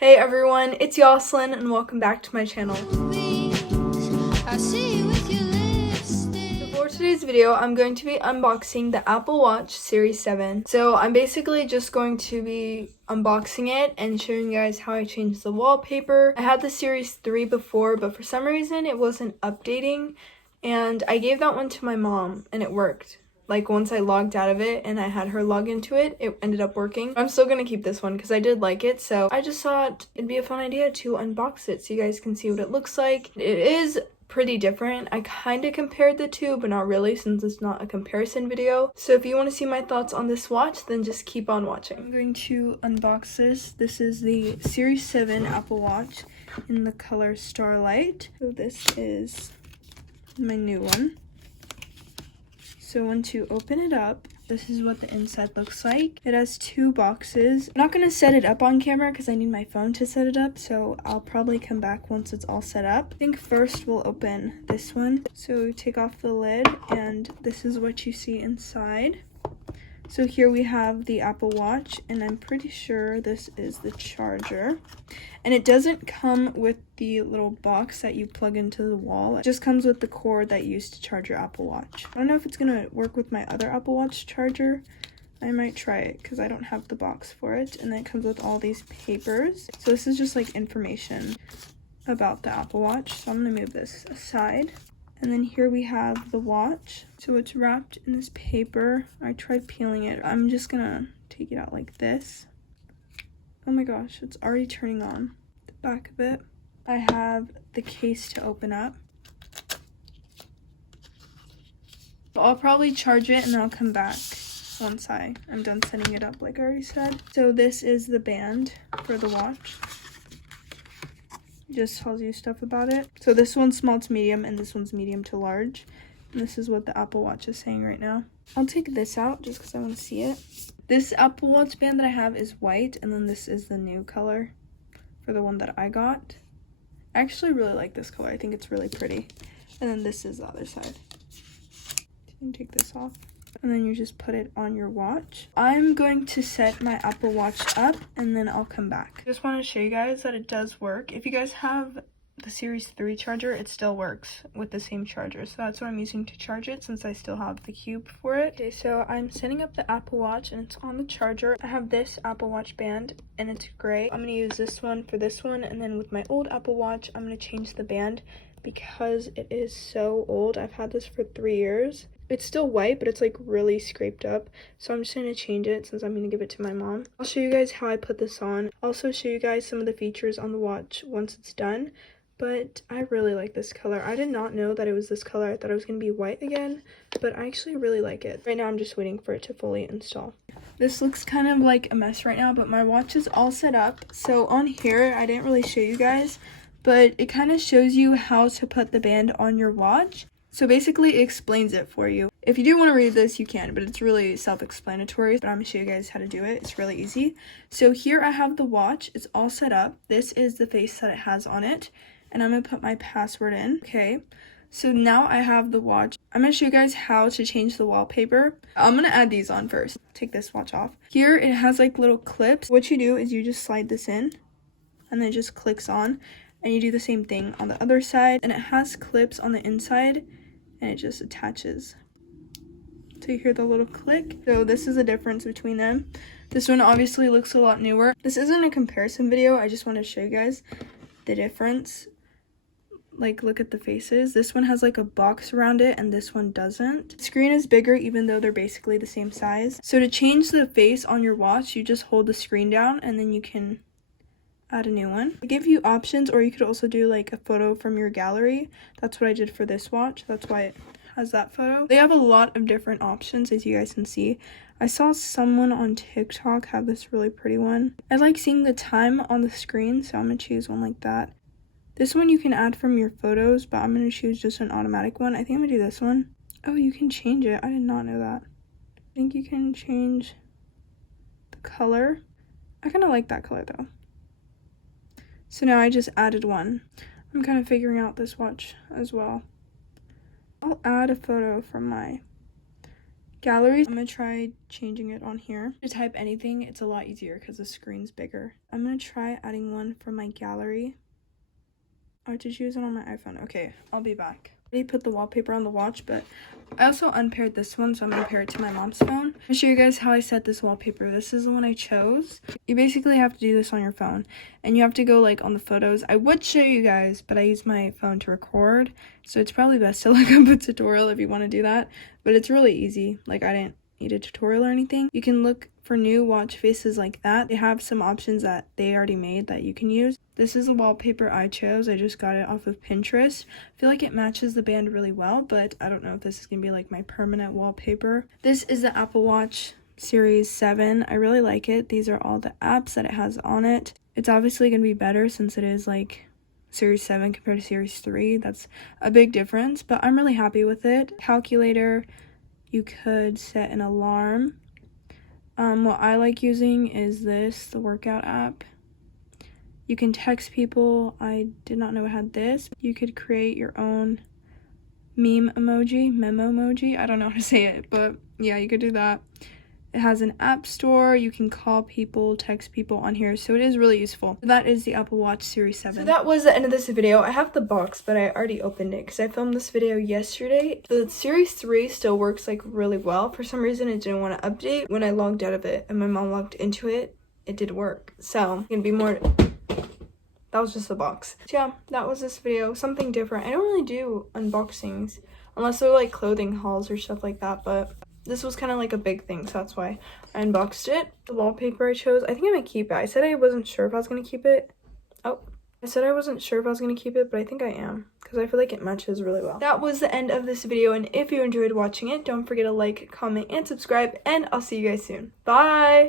Hey everyone, it's Yoslin and welcome back to my channel. So for today's video, I'm going to be unboxing the Apple Watch Series 7. So I'm basically just going to be unboxing it and showing you guys how I changed the wallpaper. I had the Series 3 before, but for some reason it wasn't updating, and I gave that one to my mom and it worked. Like once I logged out of it and I had her log into it, it ended up working. I'm still gonna keep this one because I did like it, so I just thought it'd be a fun idea to unbox it so you guys can see what it looks like. It is pretty different. I kind of compared the two, but not really since it's not a comparison video. So if you want to see my thoughts on this watch, then just keep on watching. I'm going to unbox this. This is the Series 7 Apple Watch in the color Starlight. So this is my new one. So once you open it up, this is what the inside looks like. It has two boxes. I'm not going to set it up on camera because I need my phone to set it up, so I'll probably come back once it's all set up. I think first we'll open this one. So take off the lid, and this is what you see inside. So here we have the Apple Watch, and I'm pretty sure this is the charger. And it doesn't come with the little box that you plug into the wall. It just comes with the cord that you use to charge your Apple Watch. I don't know if it's gonna work with my other Apple Watch charger. I might try it because I don't have the box for it. And then it comes with all these papers. So this is just like information about the Apple Watch. So I'm gonna move this aside. And then here we have the watch. So it's wrapped in this paper. I tried peeling it. I'm just gonna take it out like this. Oh my gosh, it's already turning on. The back of it. I have the case to open up. I'll probably charge it and then I'll come back once I'm done setting it up like I already said. So this is the band for the watch. Just tells you stuff about it. So this one's small to medium and this one's medium to large. And this is what the Apple Watch is saying right now. I'll take this out just because I want to see it. This Apple Watch band that I have is white, and then this is the new color for the one that I got. I actually really like this color. I think it's really pretty. And then this is the other side. You can take this off. And then you just put it on your watch. I'm going to set my Apple Watch up and then I'll come back. Just want to show you guys that it does work. If you guys have the Series 3 charger, it still works with the same charger. So that's what I'm using to charge it since I still have the cube for it. Okay, so I'm setting up the Apple Watch and it's on the charger. I have this Apple Watch band and it's gray. I'm going to use this one for this one, and then with my old Apple Watch, I'm going to change the band because it is so old. I've had this for 3 years. It's still white, but it's like really scraped up. So I'm just going to change it since I'm going to give it to my mom. I'll show you guys how I put this on. I'll also show you guys some of the features on the watch once it's done. But I really like this color. I did not know that it was this color. I thought it was going to be white again, but I actually really like it. Right now I'm just waiting for it to fully install. This looks kind of like a mess right now, but my watch is all set up. So on here, I didn't really show you guys, but it kind of shows you how to put the band on your watch. So basically it explains it for you. If you do want to read this, you can, but it's really self-explanatory. But I'm going to show you guys how to do it. It's really easy. So here I have the watch. It's all set up. This is the face that it has on it. And I'm going to put my password in. Okay. So now I have the watch. I'm going to show you guys how to change the wallpaper. I'm going to add these on first. Take this watch off. Here it has like little clips. What you do is you just slide this in and then it just clicks on. And you do the same thing on the other side. And it has clips on the inside. And it just attaches. So you hear the little click. So this is the difference between them. This one obviously looks a lot newer. This isn't a comparison video. I just want to show you guys the difference. Like, look at the faces. This one has like a box around it and this one doesn't. The screen is bigger even though they're basically the same size. So to change the face on your watch, you just hold the screen down and then you can add a new one. They give you options, or you could also do like a photo from your gallery. That's what I did for this watch. That's why it has that photo. They have a lot of different options, as you guys can see. I saw someone on TikTok have this really pretty one. I like seeing the time on the screen, so I'm gonna choose one like that. This one you can add from your photos, but I'm gonna choose just an automatic one. I think I'm gonna do this one. Oh, you can change it. I did not know that. I think you can change the color. I kind of like that color though. So now I just added one. I'm kind of figuring out this watch as well. I'll add a photo from my Gallery, I'm gonna try changing it on here. To type anything, it's a lot easier because the screen's bigger. I'm gonna try adding one for my gallery. I have to choose it on my iPhone. Okay, I'll be back. I already put the wallpaper on the watch, but I also unpaired this one, so I'm gonna pair it to my mom's phone. I'll show you guys how I set this wallpaper. This is the one I chose. You basically have to do this on your phone, and you have to go like on the photos. I would show you guys, but I use my phone to record, so it's probably best to look up a tutorial if you want to do that. But it's really easy. Like, I didn't need a tutorial or anything. You can look for new watch faces like that. They have some options that they already made that you can use. This is the wallpaper I chose. I just got it off of Pinterest. I feel like it matches the band really well, but I don't know if this is gonna be like my permanent wallpaper. This is the Apple Watch Series 7. I really like it. These are all the apps that it has on it. It's obviously gonna be better since it is like Series 7 compared to Series 3. That's a big difference, but I'm really happy with it. Calculator, you could set an alarm. What I like using is this, the workout app. You can text people. I did not know it had this. You could create your own meme emoji. I don't know how to say it, but yeah, you could do that. It has an app store. You can call people, text people on here, so it is really useful. That is the Apple Watch Series 7. So that was the end of this video. I have the box, but I already opened it because I filmed this video yesterday. The Series 3 still works like really well. For some reason, it didn't want to update. When I logged out of it and my mom logged into it, it did work. So, gonna be more... That was just the box. So yeah, that was this video. Something different. I don't really do unboxings unless they're like clothing hauls or stuff like that, but this was kind of like a big thing, so that's why I unboxed it. The wallpaper I chose, I think I'm gonna keep it. I said I wasn't sure if I was gonna keep it. I said I wasn't sure if I was gonna keep it, but I think I am because I feel like it matches really well. That was the end of this video, and if you enjoyed watching it, don't forget to like, comment, and subscribe, and I'll see you guys soon. Bye!